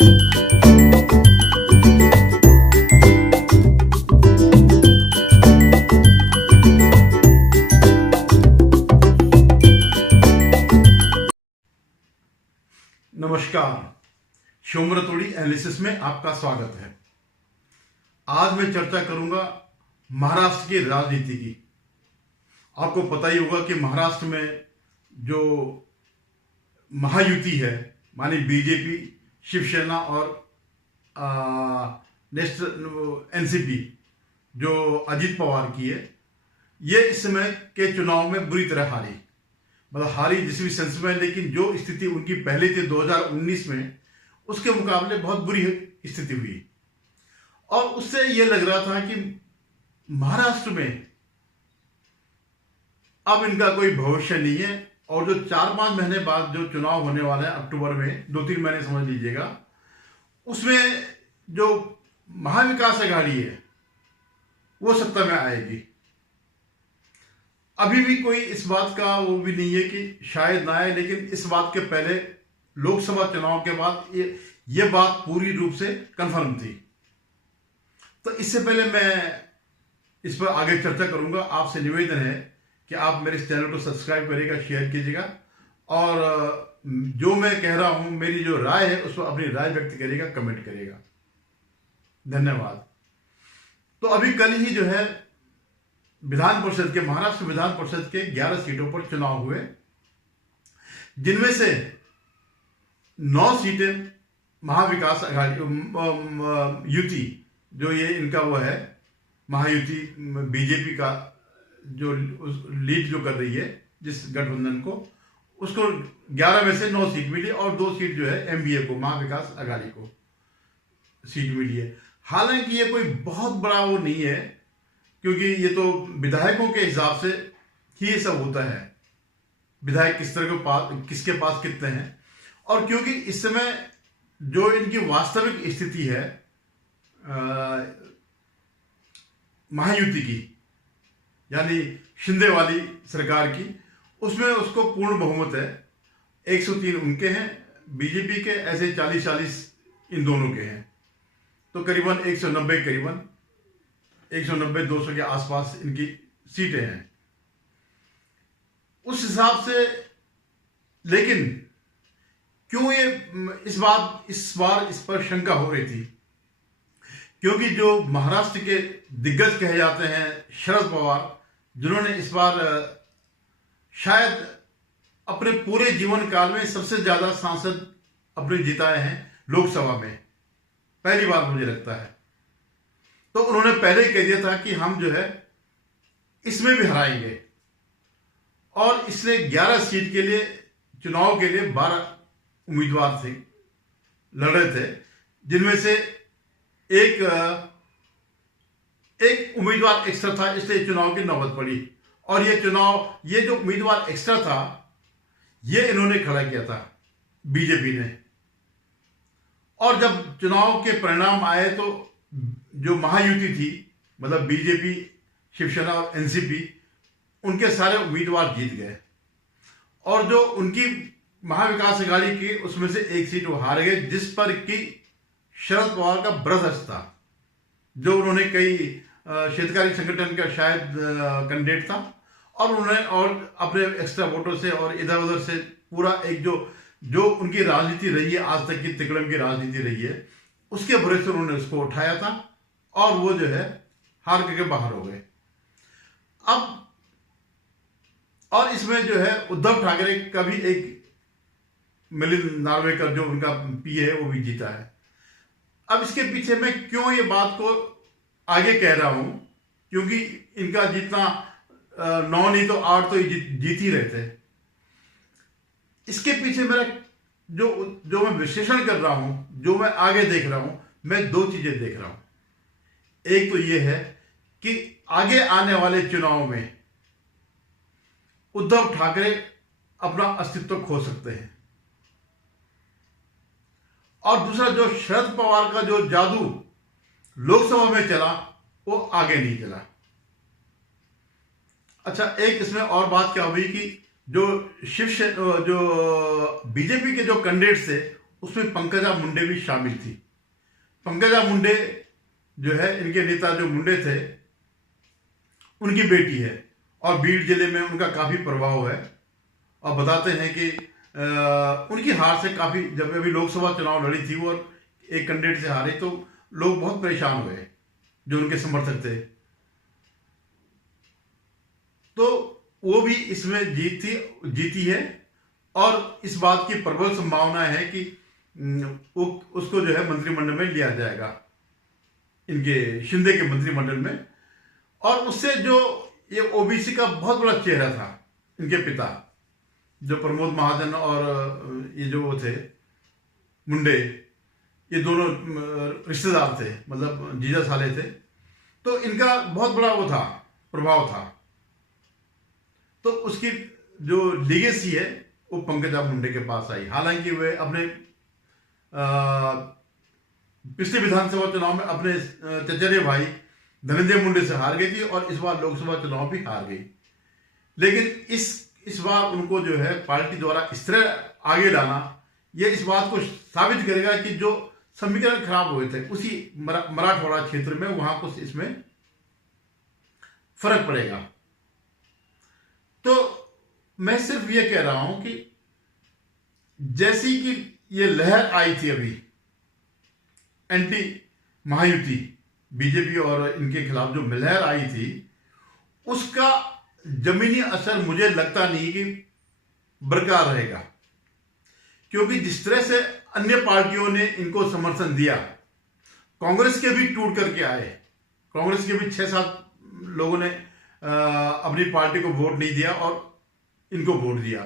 नमस्कार, शिवम रतोड़ी एनालिसिस में आपका स्वागत है। आज मैं चर्चा करूंगा महाराष्ट्र की राजनीति की। आपको पता ही होगा कि महाराष्ट्र में जो महायुति है, माने बीजेपी, शिवसेना और नेशनल एनसीपी जो अजित पवार की है, ये इस समय के चुनाव में बुरी तरह हारी। मतलब हारी जिस भी सेंस में, लेकिन जो स्थिति उनकी पहले थी 2019 में, उसके मुकाबले बहुत बुरी स्थिति हुई। और उससे यह लग रहा था कि महाराष्ट्र में अब इनका कोई भविष्य नहीं है। और जो 4-5 महीने बाद जो चुनाव होने वाले हैं अक्टूबर में, 2-3 महीने समझ लीजिएगा, उसमें जो महाविकास आघाड़ी है वो सत्ता में आएगी। अभी भी कोई इस बात का वो भी नहीं है कि शायद ना आए, लेकिन इस बात के पहले लोकसभा चुनाव के बाद ये बात पूरी रूप से कंफर्म थी। तो इससे पहले मैं इस पर आगे चर्चा करूंगा। आपसे निवेदन है कि आप मेरे इस चैनल को सब्सक्राइब करिएगा, शेयर कीजिएगा, और जो मैं कह रहा हूं, मेरी जो राय है उस पर अपनी राय व्यक्त करिएगा, कमेंट करिएगा। धन्यवाद। तो अभी कल ही जो है विधान परिषद के, महाराष्ट्र विधान परिषद के 11 सीटों पर चुनाव हुए, जिनमें से 9 सीटें महाविकास आघाड़ी युति, जो ये इनका वो है महायुति, बीजेपी का जो लीड जो कर रही है जिस गठबंधन को, उसको 11 में से 9 सीट मिली और 2 सीट जो है एमबीए को, महाविकास आघाड़ी को सीट मिली है। हालांकि ये कोई बहुत बड़ा वो नहीं है, क्योंकि ये तो विधायकों के हिसाब से ही ये सब होता है, विधायक किस तरह के पास, किसके पास कितने हैं। और क्योंकि इस समय जो इनकी वास्तविक स्थिति है महायुति की, यानी शिंदे वाली सरकार की, उसमें उसको पूर्ण बहुमत है। 103 उनके हैं, बीजेपी के ऐसे 40-40 इन दोनों के हैं। तो करीबन 190-200 के आसपास इनकी सीटें हैं उस हिसाब से। लेकिन क्यों ये इस बार इस पर शंका हो रही थी, क्योंकि जो महाराष्ट्र के दिग्गज कहे जाते हैं शरद पवार, जिन्होंने इस बार शायद अपने पूरे जीवन काल में सबसे ज्यादा सांसद अपने जिताए हैं लोकसभा में, पहली बार मुझे लगता है। तो उन्होंने पहले ही कह दिया था कि हम जो है इसमें भी हराएंगे, और इसलिए 11 सीट के लिए, चुनाव के लिए 12 उम्मीदवार थे, लड़ रहे थे, जिनमें से एक उम्मीदवार एक्स्ट्रा था, इसलिए चुनाव की नौबत पड़ी। और ये जो उम्मीदवार एक्स्ट्रा था, ये इन्होंने खड़ा किया था, बीजेपी ने। और जब चुनाव के परिणाम आए तो जो महायुति थी, मतलब बीजेपी, शिवसेना और एनसीपी, उनके सारे उम्मीदवार जीत गए। और जो उनकी महाविकास आघाड़ी की, उसमें से एक सीट वो हार गए, जिस पर कि शरद पवार का ब्रदर्स था, जो उन्होंने कई क्षेत्रकारी संगठन का शायद कैंडिडेट था, और उन्होंने और अपने एक्स्ट्रा वोटों से और इधर उधर से पूरा एक जो उनकी राजनीति रही है, आज तक की तिकड़म की राजनीति रही है, उसके भरोसे उन्होंने उसको उठाया था, और वो जो है हार करके बाहर हो गए। अब और इसमें जो है उद्धव ठाकरे का भी एक, मिलिंद नार्वेकर जो उनका पीए है, वो भी जीता है। अब इसके पीछे मैं क्यों ये बात को आगे कह रहा हूं, क्योंकि इनका जितना 9 नहीं तो 8 तो जीत ही रहे थे। इसके पीछे मेरा जो मैं विश्लेषण कर रहा हूं, जो मैं आगे देख रहा हूं, मैं 2 चीजें देख रहा हूं। एक तो यह है कि आगे आने वाले चुनाव में उद्धव ठाकरे अपना अस्तित्व खो सकते हैं, और दूसरा जो शरद पवार का जो जादू लोकसभा में चला, वो आगे नहीं चला। अच्छा, एक इसमें और बात क्या हुई कि जो बीजेपी के जो कैंडिडेट्स थे, उसमें पंकजा मुंडे भी शामिल थी। पंकजा मुंडे जो है, इनके नेता जो मुंडे थे, उनकी बेटी है और बीड जिले में उनका काफ़ी प्रभाव है। और बताते हैं कि उनकी हार से काफ़ी, जब अभी लोकसभा चुनाव लड़ी थी वो एक कैंडिडेट से हारे तो लोग बहुत परेशान हुए जो उनके समर्थक थे। तो वो भी इसमें जीती है और इस बात की प्रबल संभावना है कि उसको जो है मंत्रिमंडल में लिया जाएगा, इनके शिंदे के मंत्रिमंडल में। और उससे जो ये ओबीसी का बहुत बड़ा चेहरा था, इनके पिता जो प्रमोद महाजन और ये जो वो थे मुंडे, ये दोनों रिश्तेदार थे, मतलब जीजा साले थे, तो इनका बहुत बड़ा वो था, प्रभाव था। तो उसकी जो लीगेसी है वो पंकजा मुंडे के पास आई। हालांकि वे अपने पिछले विधानसभा चुनाव में अपने चचेरे भाई धनंजय मुंडे से हार गई थी और इस बार लोकसभा चुनाव भी हार गई। लेकिन इस बार उनको जो है पार्टी द्वारा इस तरह आगे लाना, ये इस बात को साबित करेगा कि जो समीकरण खराब हुए थे उसी मराठवाड़ा क्षेत्र में, वहां कुछ इसमें फर्क पड़ेगा। तो मैं सिर्फ ये कह रहा हूं कि जैसी कि ये लहर आई थी अभी एंटी महायुति, बीजेपी और इनके खिलाफ जो लहर आई थी, उसका जमीनी असर मुझे लगता नहीं कि बरकरार रहेगा। क्योंकि जिस तरह से अन्य पार्टियों ने इनको समर्थन दिया, कांग्रेस के भी टूट करके आए, कांग्रेस के भी 6-7 लोगों ने अपनी पार्टी को वोट नहीं दिया और इनको वोट दिया।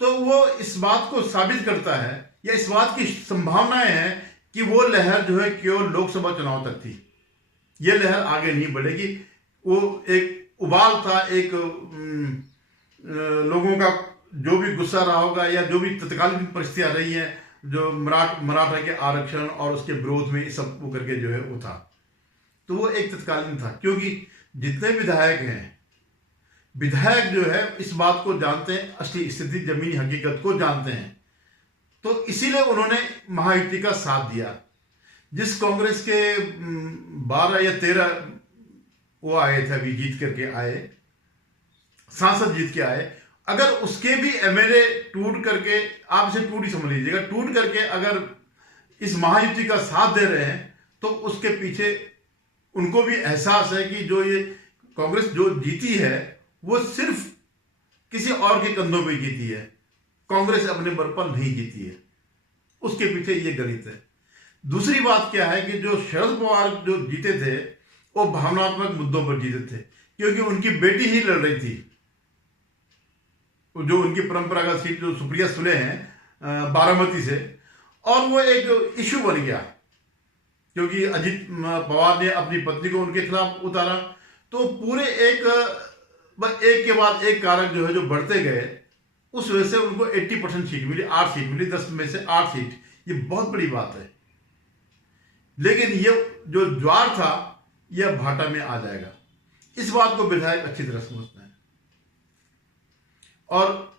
तो वो इस बात को साबित करता है, या इस बात की संभावनाएं हैं कि वो लहर जो है केवल लोकसभा चुनाव तक थी, ये लहर आगे नहीं बढ़ेगी। वो एक उबाल था, एक लोगों का जो भी गुस्सा रहा होगा या जो भी तत्कालीन परिस्थितियां रही हैं, जो मराठा के आरक्षण और उसके विरोध में सब वो करके जो है वो था, तो वो एक तत्कालीन था। क्योंकि जितने विधायक हैं, विधायक जो है इस बात को जानते हैं, असली स्थिति जमीनी हकीकत को जानते हैं, तो इसीलिए उन्होंने महायुति का साथ दिया। जिस कांग्रेस के 12 या 13 वो आए थे, अभी जीत करके आए, सांसद जीत के आए, अगर उसके भी एमएलए टूट करके, आप इसे टूट ही समझ लीजिएगा, टूट करके अगर इस महायुति का साथ दे रहे हैं, तो उसके पीछे उनको भी एहसास है कि जो ये कांग्रेस जो जीती है वो सिर्फ किसी और के कंधों पे जीती है, कांग्रेस अपने बल पर नहीं जीती है, उसके पीछे ये गणित है। दूसरी बात क्या है कि जो शरद पवार जो जीते थे वो भावनात्मक मुद्दों पर जीते थे, क्योंकि उनकी बेटी ही लड़ रही थी, जो उनकी परंपरागत सीट जो सुप्रिया सुले हैं बारामती से, और वो एक इश्यू बन गया क्योंकि अजीत पवार ने अपनी पत्नी को उनके खिलाफ उतारा। तो पूरे एक के बाद एक कारक जो है जो बढ़ते गए, उस वजह से उनको 80% सीट मिली, 8 सीट मिली, 10 में से 8 सीट, ये बहुत बड़ी बात है। लेकिन ये जो ज्वार था यह भाटा में आ जाएगा, इस बात को विधायक अच्छी तरह समझते हैं। और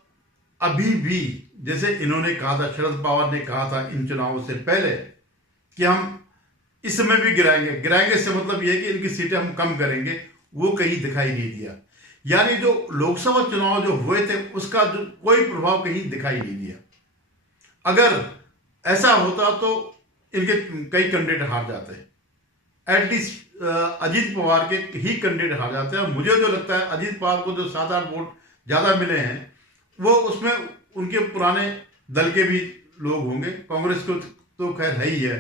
अभी भी जैसे इन्होंने कहा था, शरद पवार ने कहा था इन चुनावों से पहले कि हम इस समय भी गिराएंगे से मतलब यह है कि इनकी सीटें हम कम करेंगे, वो कहीं दिखाई नहीं दिया। यानी जो लोकसभा चुनाव जो हुए थे उसका जो कोई प्रभाव कहीं दिखाई नहीं दिया। अगर ऐसा होता तो इनके कई कैंडिडेट हार जाते हैं, एटलीस्ट अजीत पवार के ही कैंडिडेट हार जाते हैं। मुझे जो लगता है अजीत पवार को जो 7-8 वोट ज्यादा मिले हैं, वो उसमें उनके पुराने दल के भी लोग होंगे, कांग्रेस को तो खैर है ही है।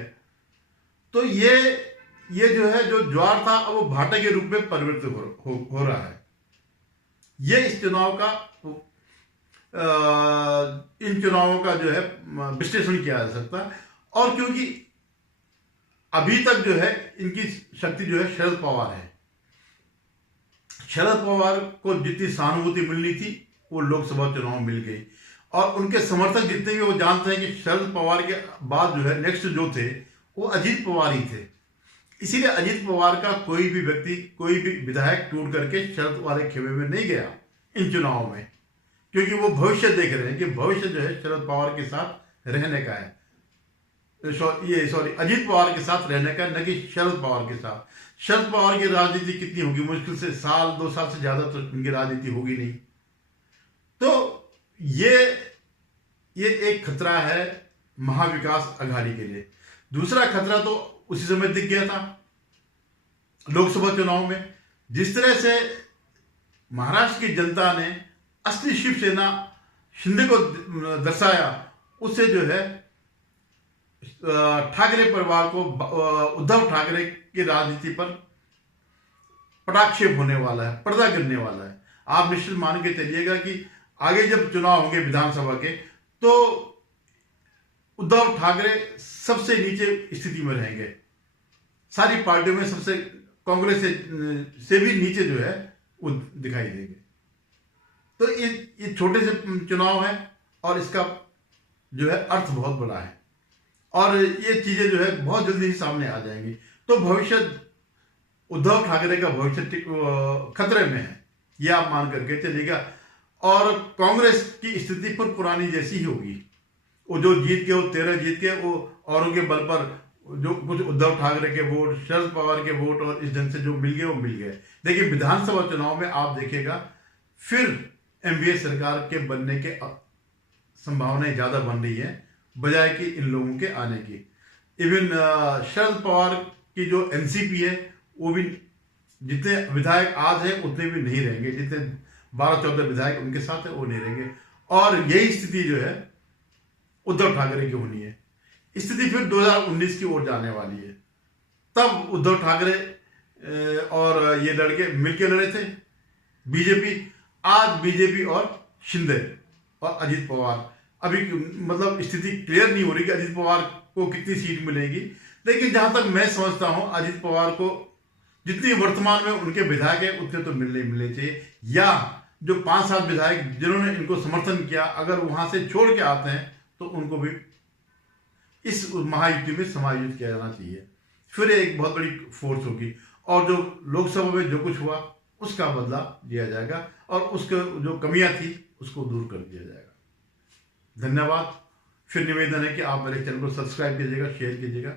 तो ये जो है जो ज्वार था वो भाटा के रूप में परिवर्तित हो रहा है। ये इस चुनाव का इन चुनावों का जो है विश्लेषण किया जा सकता है। और क्योंकि अभी तक जो है इनकी शक्ति जो है शरद पवार है, शरद पवार को जितनी सहानुभूति मिलनी थी वो लोकसभा चुनाव मिल गई, और उनके समर्थक जितने भी वो जानते हैं कि शरद पवार के बाद जो है नेक्स्ट जो थे वो अजीत पवार ही थे। इसीलिए अजीत पवार का कोई भी व्यक्ति, कोई भी विधायक टूट करके शरद वाले खेमे में नहीं गया इन चुनावों में, क्योंकि वो भविष्य देख रहे हैं कि भविष्य जो है शरद पवार के साथ रहने का है, सॉरी अजीत पवार के साथ रहने का, न कि शरद पवार के साथ। शरद पवार की राजनीति कितनी होगी, मुश्किल से साल 2 साल से ज्यादा तो उनकी राजनीति होगी नहीं। तो ये एक खतरा है महाविकास अघाड़ी के लिए। दूसरा खतरा तो उसी समय दिख गया था लोकसभा चुनाव में, जिस तरह से महाराष्ट्र की जनता ने असली शिवसेना शिंदे को दर्शाया, उससे जो है ठाकरे परिवार को, उद्धव ठाकरे की राजनीति पर पटाक्षेप होने वाला है, पर्दा गिरने वाला है। आप निश्चित मान के चलिएगा कि आगे जब चुनाव होंगे विधानसभा के, तो उद्धव ठाकरे सबसे नीचे स्थिति में रहेंगे, सारी पार्टियों में सबसे, कांग्रेस से भी नीचे जो है वो दिखाई देंगे। तो ये छोटे से चुनाव है और इसका जो है अर्थ बहुत बड़ा है, और ये चीजें जो है बहुत जल्दी ही सामने आ जाएंगी। तो भविष्य, उद्धव ठाकरे का भविष्य खतरे में है, ये आप मान करके चलिएगा। और कांग्रेस की स्थिति पर पुरानी जैसी ही होगी। वो जो जीत के, वो 13 जीत के, वो औरों के बल पर, जो कुछ उद्धव ठाकरे के वोट, शरद पवार के वोट और इस ढंग से जो मिल गए वो मिल गए। लेकिन विधानसभा चुनाव में आप देखिएगा फिर एनडीए सरकार के बनने के संभावनाएं ज्यादा बन रही है, बजाय कि इन लोगों के आने की। इवन शरद पवार की जो एनसीपी है, वो भी जितने विधायक आज है उतने भी नहीं रहेंगे, जितने 12-14 विधायक उनके साथ है वो नहीं रहेंगे। और यही स्थिति जो है उद्धव ठाकरे की होनी है। स्थिति फिर 2019 की ओर जाने वाली है। तब उद्धव ठाकरे और ये लड़के मिलके लड़े थे बीजेपी, आज बीजेपी और शिंदे और अजीत पवार, अभी मतलब स्थिति क्लियर नहीं हो रही कि अजीत पवार को कितनी सीट मिलेगी। लेकिन जहां तक मैं समझता हूं, अजीत पवार को जितनी वर्तमान में उनके विधायक है उतने तो मिलने चाहिए, या जो 5-7 विधायक जिन्होंने इनको समर्थन किया, अगर वहां से छोड़ के आते हैं तो उनको भी इस महायुति में समायोजित किया जाना चाहिए। फिर एक बहुत बड़ी फोर्स होगी, और जो लोकसभा में जो कुछ हुआ उसका बदला लिया जाएगा, और उसके जो कमियां थी उसको दूर कर दिया जाएगा। धन्यवाद। फिर निवेदन है कि आप मेरे चैनल को सब्सक्राइब कीजिएगा, शेयर कीजिएगा।